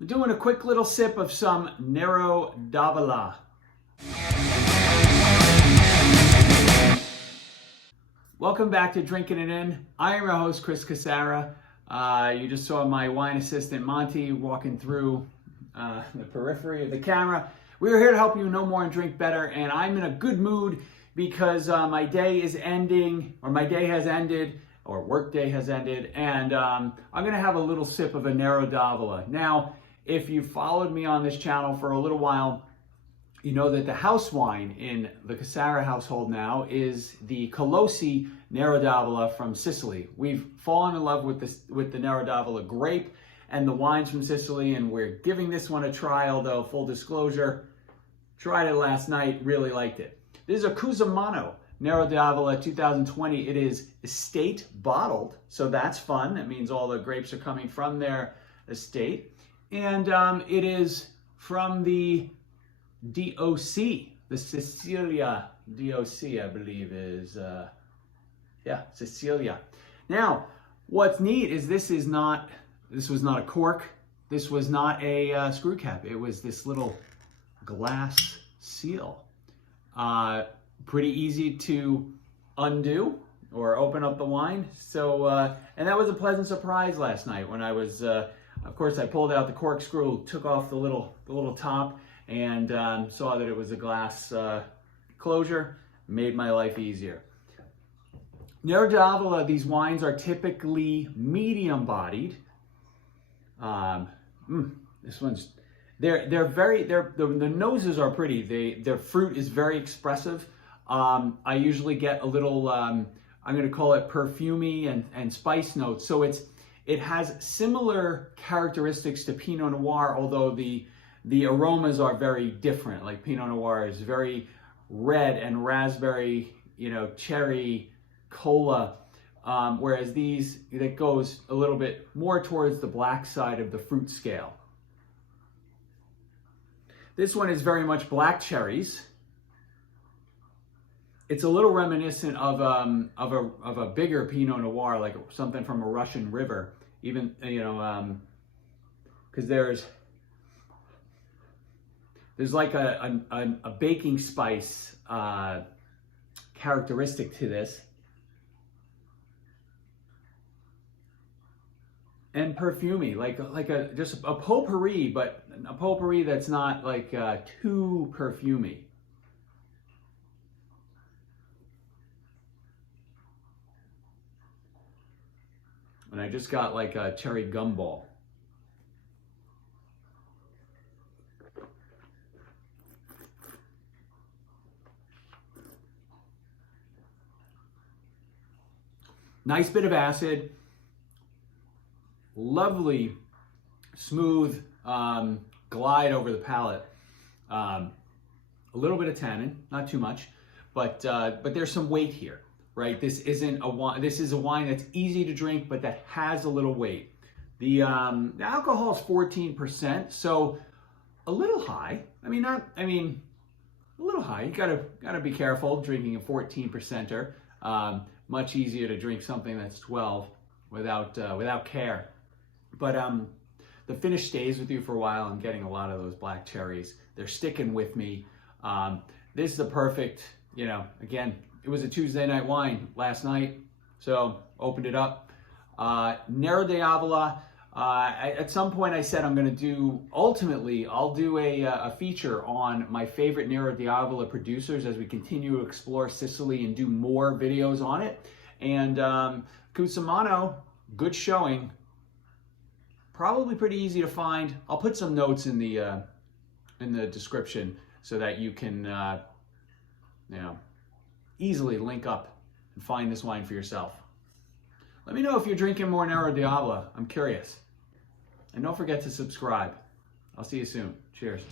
We're doing a quick little sip of some Nero d'Avola. Welcome back to Drinking It In. I am your host, Chris Casara. You just saw my wine assistant, Monty, walking through the periphery of the camera. We are here to help you know more and drink better, and I'm in a good mood because my day is ending, or my day has ended, or work day has ended, and I'm going to have a little sip of a Nero d'Avola. Now, if you've followed me on this channel for a little while, you know that the house wine in the Casara household now is the Colossi Nero d'Avola from Sicily. We've fallen in love with the Nero d'Avola grape and the wines from Sicily, and we're giving this one a try, although full disclosure, tried it last night, really liked it. This is a Cusumano Nero d'Avola 2020. It is estate bottled, so that's fun. That means all the grapes are coming from their estate. And it is from the DOC, the Sicilia DOC, I believe is, Sicilia. Now, what's neat is this was not a cork. This was not a screw cap. It was this little glass seal. Pretty easy to undo or open up the wine. So, and that was a pleasant surprise last night when I was, of course, I pulled out the corkscrew, took off the little top, and saw that it was a glass closure. Made my life easier. Nero d'Avola, these wines are typically medium-bodied. This one's the noses are pretty. Their fruit is very expressive. I usually get a little, I'm going to call it perfumey and spice notes. So it has similar characteristics to Pinot Noir, although the aromas are very different. Like Pinot Noir is very red and raspberry, cherry, cola, whereas that goes a little bit more towards the black side of the fruit scale. This one is very much black cherries. It's a little reminiscent of a bigger Pinot Noir, like something from a Russian river. Even, because there's like a baking spice characteristic to this. And perfumey, like just a potpourri, but a potpourri that's not like too perfumey. And I just got like a cherry gumball. Nice bit of acid. Lovely, smooth glide over the palate. A little bit of tannin, not too much, but there's some weight here. Right, this isn't a wine. This is a wine that's easy to drink, but that has a little weight. The alcohol is 14%, so a little high. A little high. You gotta be careful drinking a 14%er. Much easier to drink something that's 12 without care. But the finish stays with you for a while. I'm getting a lot of those black cherries. They're sticking with me. This is the perfect. Again. It was a Tuesday night wine last night, so opened it up. Nero d'Avola. At some point I said ultimately I'll do a feature on my favorite Nero d'Avola producers as we continue to explore Sicily and do more videos on it. And Cusumano, good showing. Probably pretty easy to find. I'll put some notes in the description so that you can easily link up and find this wine for yourself. Let me know if you're drinking more Nero d'Avola. I'm curious. And don't forget to subscribe. I'll see you soon. Cheers.